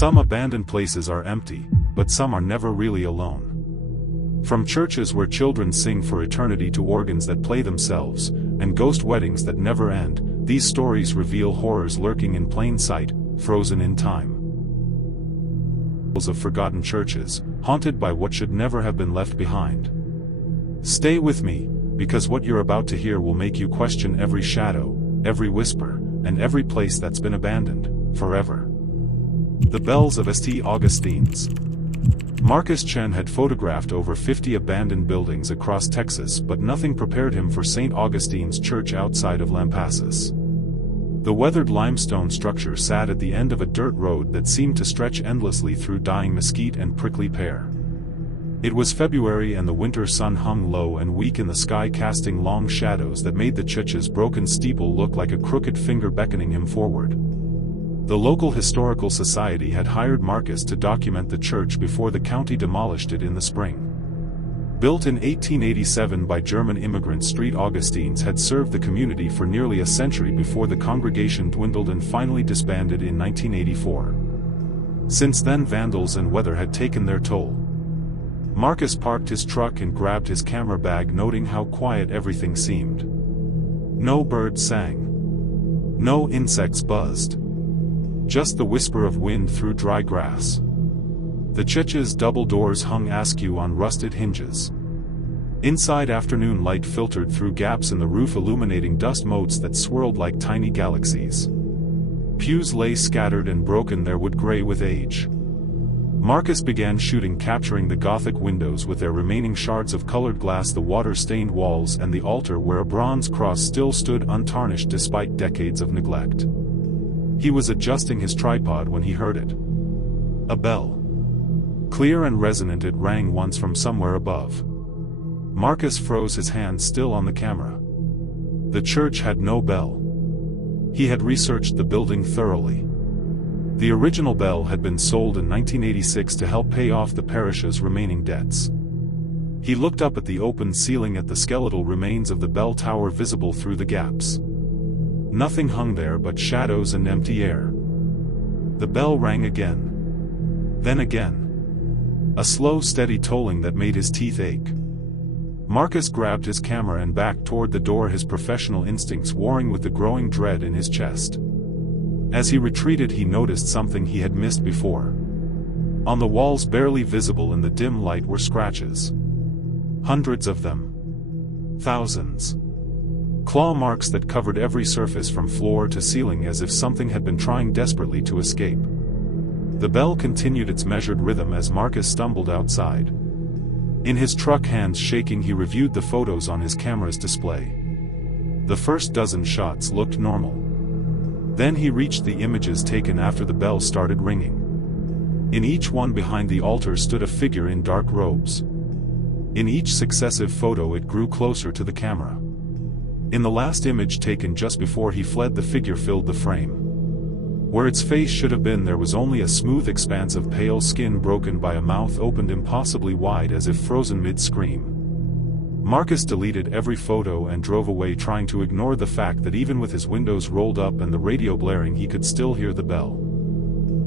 Some abandoned places are empty, but some are never really alone. From churches where children sing for eternity to organs that play themselves, and ghost weddings that never end, these stories reveal horrors lurking in plain sight, frozen in time. Of forgotten churches, haunted by what should never have been left behind. Stay with me, because what you're about to hear will make you question every shadow, every whisper, and every place that's been abandoned, forever. The Bells of St. Augustine's. Marcus Chen had photographed over 50 abandoned buildings across Texas, but nothing prepared him for St. Augustine's Church outside of Lampasas. The weathered limestone structure sat at the end of a dirt road that seemed to stretch endlessly through dying mesquite and prickly pear. It was February and the winter sun hung low and weak in the sky, casting long shadows that made the church's broken steeple look like a crooked finger beckoning him forward. The local historical society had hired Marcus to document the church before the county demolished it in the spring. Built in 1887 by German immigrants, St. Augustine's had served the community for nearly a century before the congregation dwindled and finally disbanded in 1984. Since then, vandals and weather had taken their toll. Marcus parked his truck and grabbed his camera bag, noting how quiet everything seemed. No birds sang. No insects buzzed. Just the whisper of wind through dry grass. The church's double doors hung askew on rusted hinges. Inside, afternoon light filtered through gaps in the roof, illuminating dust motes that swirled like tiny galaxies. Pews lay scattered and broken, their wood gray with age. Marcus began shooting, capturing the Gothic windows with their remaining shards of colored glass, the water-stained walls, and the altar where a bronze cross still stood untarnished despite decades of neglect. He was adjusting his tripod when he heard it. A bell. Clear and resonant, it rang once from somewhere above. Marcus froze, his hand still on the camera. The church had no bell. He had researched the building thoroughly. The original bell had been sold in 1986 to help pay off the parish's remaining debts. He looked up at the open ceiling, at the skeletal remains of the bell tower visible through the gaps. Nothing hung there but shadows and empty air. The bell rang again. Then again. A slow, steady tolling that made his teeth ache. Marcus grabbed his camera and backed toward the door, his professional instincts warring with the growing dread in his chest. As he retreated, he noticed something he had missed before. On the walls, barely visible in the dim light, were scratches. Hundreds of them. Thousands. Claw marks that covered every surface from floor to ceiling, as if something had been trying desperately to escape. The bell continued its measured rhythm as Marcus stumbled outside. In his truck, hands shaking, he reviewed the photos on his camera's display. The first dozen shots looked normal. Then he reached the images taken after the bell started ringing. In each one, behind the altar, stood a figure in dark robes. In each successive photo, it grew closer to the camera. In the last image taken just before he fled, the figure filled the frame. Where its face should have been, there was only a smooth expanse of pale skin, broken by a mouth opened impossibly wide as if frozen mid-scream. Marcus deleted every photo and drove away, trying to ignore the fact that even with his windows rolled up and the radio blaring, he could still hear the bell.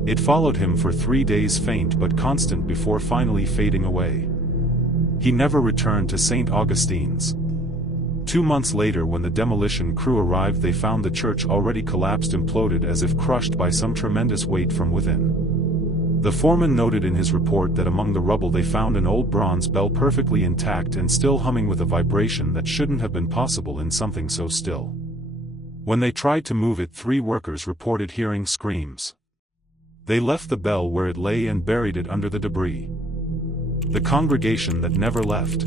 It followed him for 3 days, faint but constant, before finally fading away. He never returned to St. Augustine's. 2 months later, when the demolition crew arrived, they found the church already collapsed, imploded as if crushed by some tremendous weight from within. The foreman noted in his report that among the rubble they found an old bronze bell, perfectly intact and still humming with a vibration that shouldn't have been possible in something so still. When they tried to move it, 3 workers reported hearing screams. They left the bell where it lay and buried it under the debris. The congregation that never left.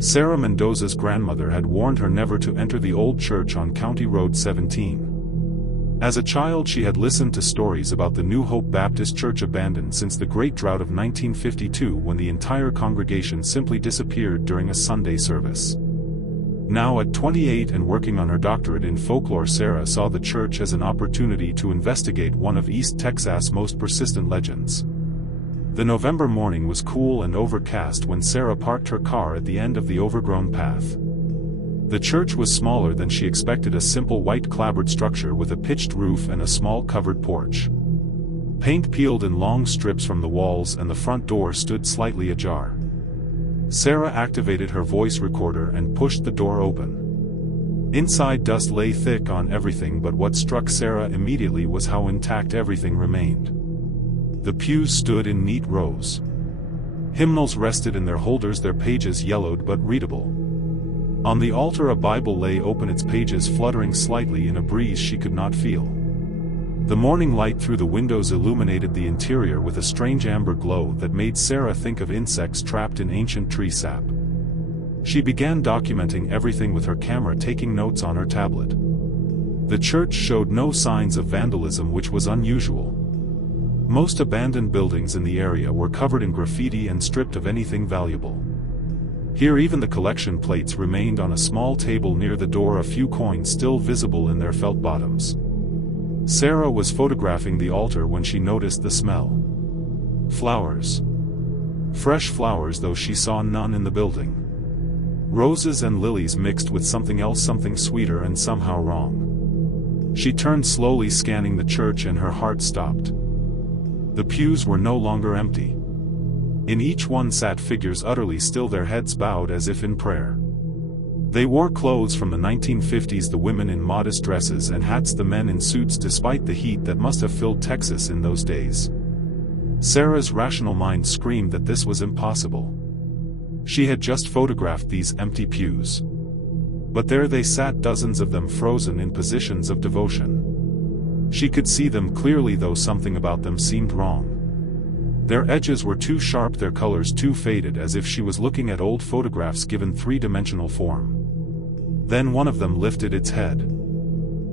Sarah Mendoza's grandmother had warned her never to enter the old church on County Road 17. As a child, she had listened to stories about the New Hope Baptist Church, abandoned since the Great Drought of 1952, when the entire congregation simply disappeared during a Sunday service. Now at 28 and working on her doctorate in folklore, Sarah saw the church as an opportunity to investigate one of East Texas' most persistent legends. The November morning was cool and overcast when Sarah parked her car at the end of the overgrown path. The church was smaller than she expected, a simple white clapboard structure with a pitched roof and a small covered porch. paint peeled in long strips from the walls and the front door stood slightly ajar. Sarah activated her voice recorder and pushed the door open. Inside, dust lay thick on everything, but what struck Sarah immediately was how intact everything remained. The pews stood in neat rows. Hymnals rested in their holders, their pages yellowed but readable. On the altar a Bible lay open, its pages fluttering slightly in a breeze she could not feel. The morning light through the windows illuminated the interior with a strange amber glow that made Sarah think of insects trapped in ancient tree sap. She began documenting everything with her camera, taking notes on her tablet. The church showed no signs of vandalism, which was unusual. Most abandoned buildings in the area were covered in graffiti and stripped of anything valuable. Here even the collection plates remained on a small table near the door, a few coins still visible in their felt bottoms. Sarah was photographing the altar when she noticed the smell. Flowers. Fresh flowers, though she saw none in the building. Roses and lilies mixed with something else, something sweeter and somehow wrong. She turned slowly, scanning the church, and her heart stopped. The pews were no longer empty. In each one sat figures utterly still, their heads bowed as if in prayer. They wore clothes from the 1950s, the women in modest dresses and hats, the men in suits, despite the heat that must have filled Texas in those days. Sarah's rational mind screamed that this was impossible. She had just photographed these empty pews. But there they sat, dozens of them, frozen in positions of devotion. She could see them clearly, though something about them seemed wrong. Their edges were too sharp, their colors too faded, as if she was looking at old photographs given three-dimensional form. Then one of them lifted its head.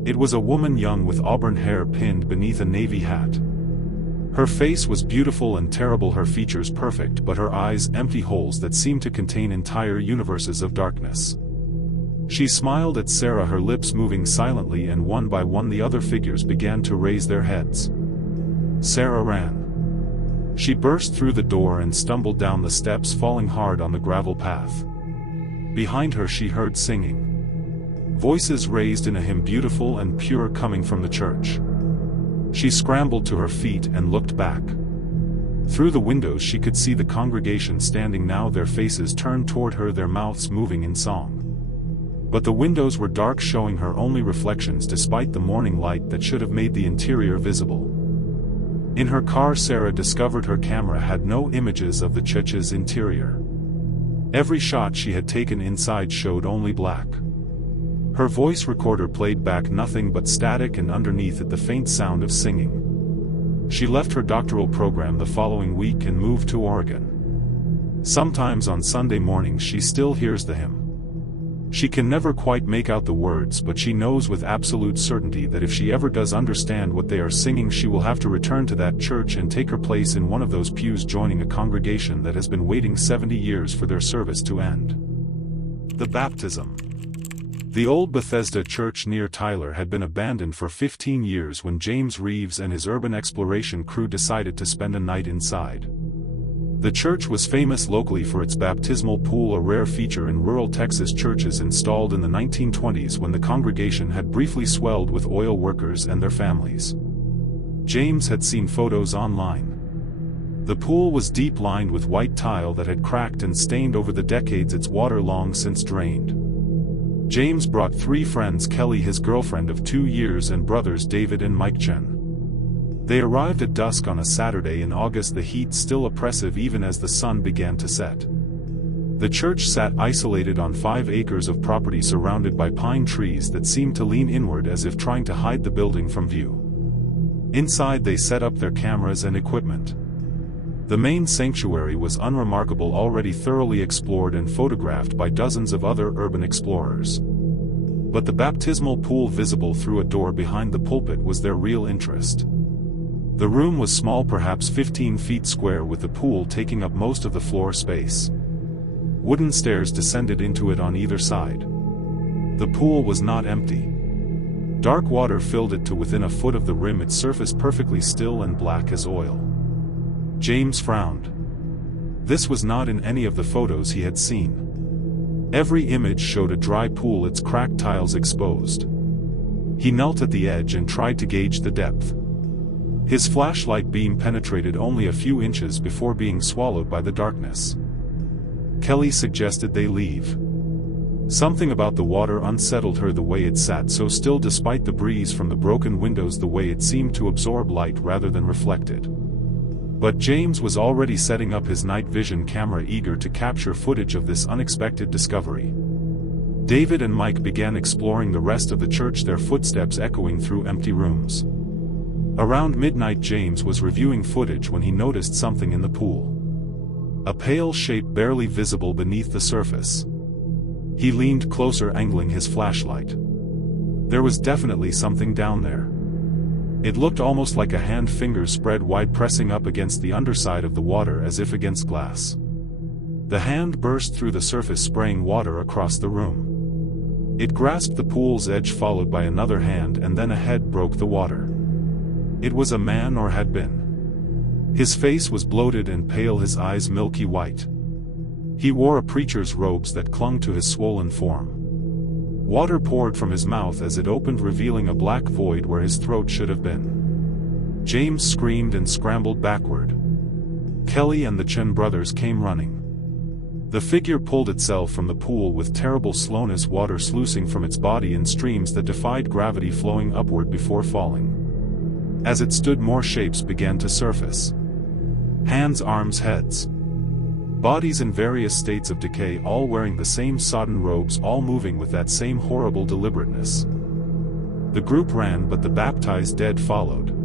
It was a woman, young, with auburn hair pinned beneath a navy hat. Her face was beautiful and terrible, her features perfect, but her eyes empty holes that seemed to contain entire universes of darkness. She smiled at Sarah, her lips moving silently, and one by one the other figures began to raise their heads. Sarah ran. She burst through the door and stumbled down the steps, falling hard on the gravel path. Behind her she heard singing. Voices raised in a hymn, beautiful and pure, coming from the church. She scrambled to her feet and looked back. Through the windows she could see the congregation standing now, their faces turned toward her, their mouths moving in song. But the windows were dark, showing her only reflections despite the morning light that should have made the interior visible. In her car Sarah discovered her camera had no images of the church's interior. Every shot she had taken inside showed only black. Her voice recorder played back nothing but static, and underneath it the faint sound of singing. She left her doctoral program the following week and moved to Oregon. Sometimes on Sunday mornings she still hears the hymn. She can never quite make out the words, but she knows with absolute certainty that if she ever does understand what they are singing, she will have to return to that church and take her place in one of those pews, joining a congregation that has been waiting 70 years for their service to end. The baptism. The old Bethesda church near Tyler had been abandoned for 15 years when James Reeves and his urban exploration crew decided to spend a night inside. The church was famous locally for its baptismal pool, a rare feature in rural Texas churches installed in the 1920s when the congregation had briefly swelled with oil workers and their families. James had seen photos online. The pool was deep, lined with white tile that had cracked and stained over the decades, its water long since drained. James brought 3 friends, Kelly, his girlfriend of 2 years, and brothers David and Mike Chen. They arrived at dusk on a Saturday in August, the heat still oppressive even as the sun began to set. The church sat isolated on 5 acres of property surrounded by pine trees that seemed to lean inward as if trying to hide the building from view. Inside they set up their cameras and equipment. The main sanctuary was unremarkable, already thoroughly explored and photographed by dozens of other urban explorers. But the baptismal pool visible through a door behind the pulpit was their real interest. The room was small, perhaps 15 feet square, with the pool taking up most of the floor space. Wooden stairs descended into it on either side. The pool was not empty. Dark water filled it to within a foot of the rim, its surface perfectly still and black as oil. James frowned. This was not in any of the photos he had seen. Every image showed a dry pool, its cracked tiles exposed. He knelt at the edge and tried to gauge the depth. His flashlight beam penetrated only a few inches before being swallowed by the darkness. Kelly suggested they leave. Something about the water unsettled her, the way it sat so still despite the breeze from the broken windows, the way it seemed to absorb light rather than reflect it. But James was already setting up his night vision camera, eager to capture footage of this unexpected discovery. David and Mike began exploring the rest of the church, their footsteps echoing through empty rooms. Around midnight, James was reviewing footage when he noticed something in the pool. A pale shape barely visible beneath the surface. He leaned closer, angling his flashlight. There was definitely something down there. It looked almost like a hand, fingers spread wide pressing up against the underside of the water as if against glass. The hand burst through the surface, spraying water across the room. It grasped the pool's edge, followed by another hand, and then a head broke the water. It was a man, or had been. His face was bloated and pale, his eyes milky white. He wore a preacher's robes that clung to his swollen form. Water poured from his mouth as it opened, revealing a black void where his throat should have been. James screamed and scrambled backward. Kelly and the Chen brothers came running. The figure pulled itself from the pool with terrible slowness, water sluicing from its body in streams that defied gravity, flowing upward before falling. As it stood, more shapes began to surface. Hands, arms, heads. Bodies in various states of decay, all wearing the same sodden robes, all moving with that same horrible deliberateness. The group ran, but the baptized dead followed.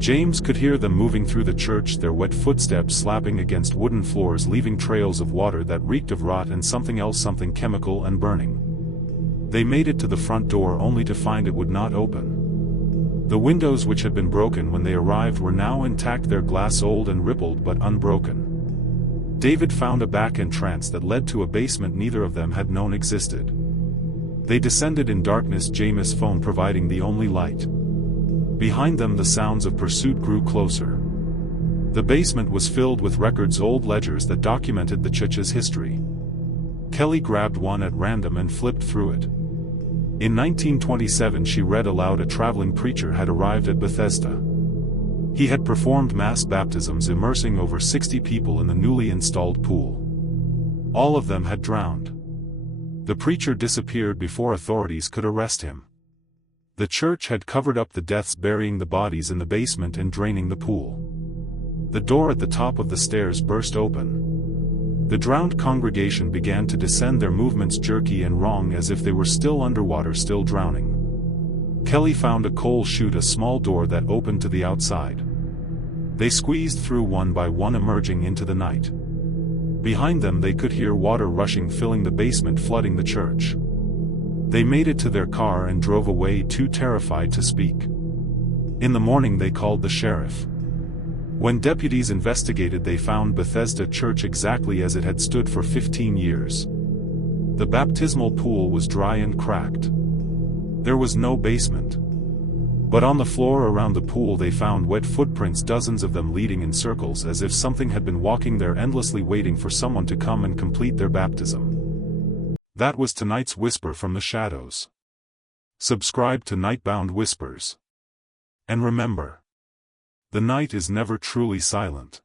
James could hear them moving through the church, their wet footsteps slapping against wooden floors, leaving trails of water that reeked of rot and something else, something chemical and burning. They made it to the front door only to find it would not open. The windows, which had been broken when they arrived, were now intact, their glass old and rippled but unbroken. David found a back entrance that led to a basement neither of them had known existed. They descended in darkness, James' phone providing the only light. Behind them the sounds of pursuit grew closer. The basement was filled with records, old ledgers that documented the church's history. Kelly grabbed one at random and flipped through it. In 1927, she read aloud, a traveling preacher had arrived at Bethesda. He had performed mass baptisms, immersing over 60 people in the newly installed pool. All of them had drowned. The preacher disappeared before authorities could arrest him. The church had covered up the deaths, burying the bodies in the basement and draining the pool. The door at the top of the stairs burst open. The drowned congregation began to descend, their movements jerky and wrong, as if they were still underwater, still drowning. Kelly found a coal chute, a small door that opened to the outside. They squeezed through one by one, emerging into the night. Behind them they could hear water rushing, filling the basement, flooding the church. They made it to their car and drove away, too terrified to speak. In the morning they called the sheriff. When deputies investigated, they found Bethesda Church exactly as it had stood for 15 years. The baptismal pool was dry and cracked. There was no basement. But on the floor around the pool they found wet footprints, dozens of them leading in circles, as if something had been walking there endlessly, waiting for someone to come and complete their baptism. That was tonight's Whisper from the Shadows. Subscribe to Nightbound Whispers. And remember, the night is never truly silent.